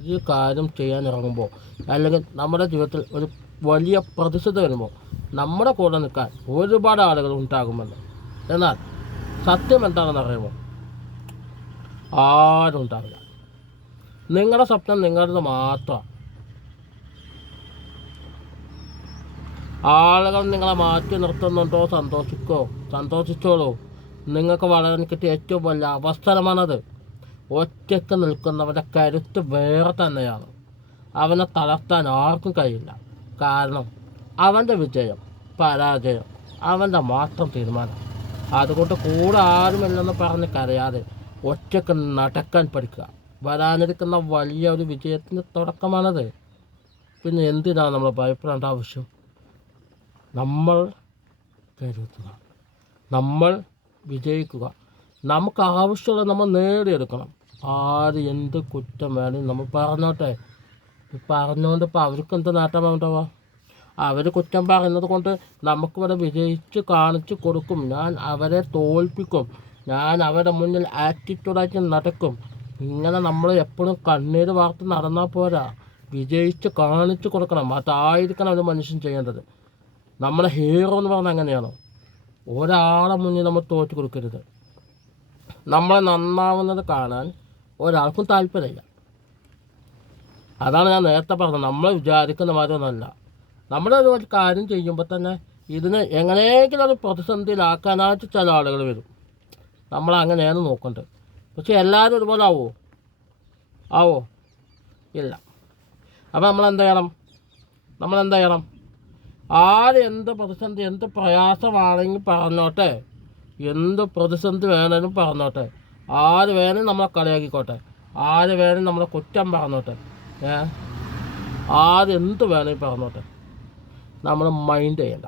ഒരു കാര്യം ചെയ്യാൻ ഇറങ്ങുമ്പോൾ അല്ലെങ്കിൽ നമ്മുടെ ജീവിതത്തിൽ ഒരു വലിയ പ്രതിസന്ധി വരുമ്പോൾ നമ്മുടെ കൂടെ നിൽക്കാൻ ഒരുപാട് ആളുകൾ ഉണ്ടാകുമെന്ന്. എന്നാൽ സത്യം എന്താണെന്ന് അറിയുമ്പോൾ ആരും ഉണ്ടാവില്ല. നിങ്ങളുടെ സ്വപ്നം നിങ്ങളുടേത് മാത്രമാണ്. ആളുകൾ നിങ്ങളെ മാറ്റി നിർത്തുന്നുണ്ടോ സന്തോഷിച്ചോളൂ. നിങ്ങൾക്ക് വളരാൻ കിട്ടിയ ഏറ്റവും വലിയ അവസരമാണത്. ഒറ്റയ്ക്ക് നിൽക്കുന്നവൻ്റെ കരുത്ത് വേറെ തന്നെയാണ്. അവനെ തളർത്താൻ ആർക്കും കഴിയില്ല. കാരണം അവൻ്റെ വിജയം പരാജയം അവൻ്റെ മാത്രം തീരുമാനം. അതുകൊണ്ട് കൂടെ ആരുമില്ലെന്ന് പറഞ്ഞ് കരയാതെ ഒറ്റയ്ക്ക് നടക്കാൻ പഠിക്കുക. വരാനിരിക്കുന്ന വലിയ ഒരു വിജയത്തിൻ്റെ തുടക്കമാണത്. പിന്നെ എന്തിനാണ് നമ്മൾ ഭയപ്പെടേണ്ട ആവശ്യം? നമ്മൾ കരുതുക, നമ്മൾ വിജയിക്കുക. നമുക്ക് ആവശ്യമുള്ളത് നമ്മൾ നേടിയെടുക്കണം. ആര് എന്ത് കുറ്റം വേണമെങ്കിൽ നമ്മൾ പറഞ്ഞോട്ടെ. പറഞ്ഞുകൊണ്ട് ഇപ്പോൾ അവർക്ക് എന്ത് നേട്ടമുണ്ടാവുക? അവർ കുറ്റം പറയുന്നത് കൊണ്ട് നമുക്കിവിടെ വിജയിച്ച് കാണിച്ചു കൊടുക്കും. ഞാൻ അവരെ തോൽപ്പിക്കും. ഞാൻ അവരുടെ മുന്നിൽ ആറ്റിറ്റ്യൂഡായിട്ട് നടക്കും. ഇങ്ങനെ നമ്മൾ എപ്പോഴും കണ്ണീര് വാർത്ത് നടന്നാൽ പോരാ. വിജയിച്ച് കാണിച്ചു കൊടുക്കണം. അതായിരിക്കണം ഒരു മനുഷ്യൻ ചെയ്യേണ്ടത്. നമ്മുടെ ഹീറോ എന്ന് പറഞ്ഞാൽ അങ്ങനെയാണോ? ഒരാളെ മുന്നിൽ നമ്മൾ തോറ്റു കൊടുക്കരുത്. നമ്മളെ നന്നാവുന്നത് കാണാൻ ഒരാൾക്കും താല്പര്യമില്ല. അതാണ് ഞാൻ നേരത്തെ പറഞ്ഞത്. നമ്മൾ വിചാരിക്കുന്ന മാതിരിയൊന്നുമല്ല. നമ്മുടെ ഒരു കാര്യം ചെയ്യുമ്പോൾ തന്നെ ഇതിനെ എങ്ങനെയെങ്കിലും ഒരു പ്രതിസന്ധിയിലാക്കാനായിട്ട് ചില ആളുകൾ വരും. നമ്മളങ്ങനെയാണ് നോക്കേണ്ടത്. പക്ഷെ എല്ലാവരും ഒരുപോലെ ആവോ? ഇല്ല. അപ്പോൾ നമ്മളെന്ത് ചെയ്യണം? ആര് എന്ത് പ്രതിസന്ധി എന്ത് പ്രയാസമാണെങ്കിൽ പറഞ്ഞോട്ടെ. എന്ത് പ്രതിസന്ധി വേണേലും പറഞ്ഞോട്ടെ. ആര് വേണേലും നമ്മളെ കളിയാക്കിക്കോട്ടെ. ആര് വേണേലും നമ്മളെ കുറ്റം പറഞ്ഞോട്ടെ. ആരെന്ത് വേണേലും പറഞ്ഞോട്ടെ. നമ്മൾ മൈൻഡ് ചെയ്യണ്ട.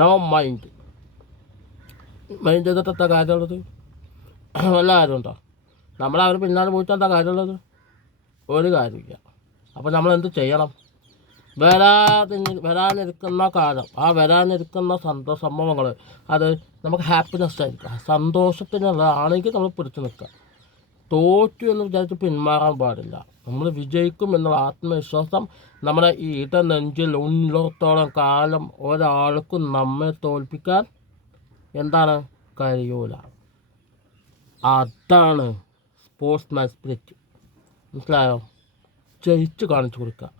നോ മൈൻഡ് ചെയ്തിട്ട് എന്താ കാര്യമുള്ളത്? വല്ല കാര്യമുണ്ടോ? നമ്മളവർ പിന്നാലെ പോയിട്ട് എന്താ കാര്യമുള്ളത്? ഒരു കാര്യമില്ല. അപ്പോൾ നമ്മളെന്ത് ചെയ്യണം? വരാനിരിക്കുന്ന കാലം, ആ വരാനിരിക്കുന്ന സംഭവങ്ങൾ അത് നമുക്ക് ഹാപ്പിനെസ് ആയിരിക്കും. സന്തോഷത്തിനുള്ളതാണെങ്കിൽ നമ്മൾ പിടിച്ചു നിൽക്കുക. തോറ്റു എന്ന് വിചാരിച്ച് പിന്മാറാൻ പാടില്ല. നമ്മൾ വിജയിക്കും എന്നുള്ള ആത്മവിശ്വാസം നമ്മുടെ ഈ നെഞ്ചിൽ ഉള്ളിടത്തോളം കാലം ഒരാൾക്കും നമ്മെ തോൽപ്പിക്കാൻ കഴിയൂല. അതാണ് സ്പോർട്സ്മാൻ സ്പിരിറ്റ്. മനസ്സിലായോ? ജയിച്ച് കാണിച്ചു കൊടുക്കുക.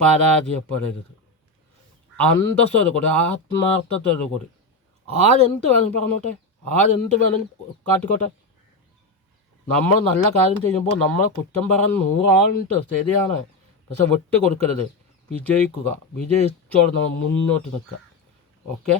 പരാജയപ്പെടരുത്. അന്തസ്സോടെ കൂടി ആത്മാർത്ഥത്തോടു കൂടി ആരെന്ത് വേണമെങ്കിൽ പറഞ്ഞോട്ടെ. ആരെന്ത് വേണമെങ്കിൽ കാട്ടിക്കോട്ടെ. നമ്മൾ നല്ല കാര്യം ചെയ്യുമ്പോൾ നമ്മളെ കുറ്റം പറയാൻ 100 ആളുണ്ട്. ശരിയാണ്. പക്ഷെ വിട്ട് കൊടുക്കരുത്. വിജയിക്കുക. വിജയിച്ചോടെ നമ്മൾ മുന്നോട്ട് നിൽക്കുക. ഓക്കെ.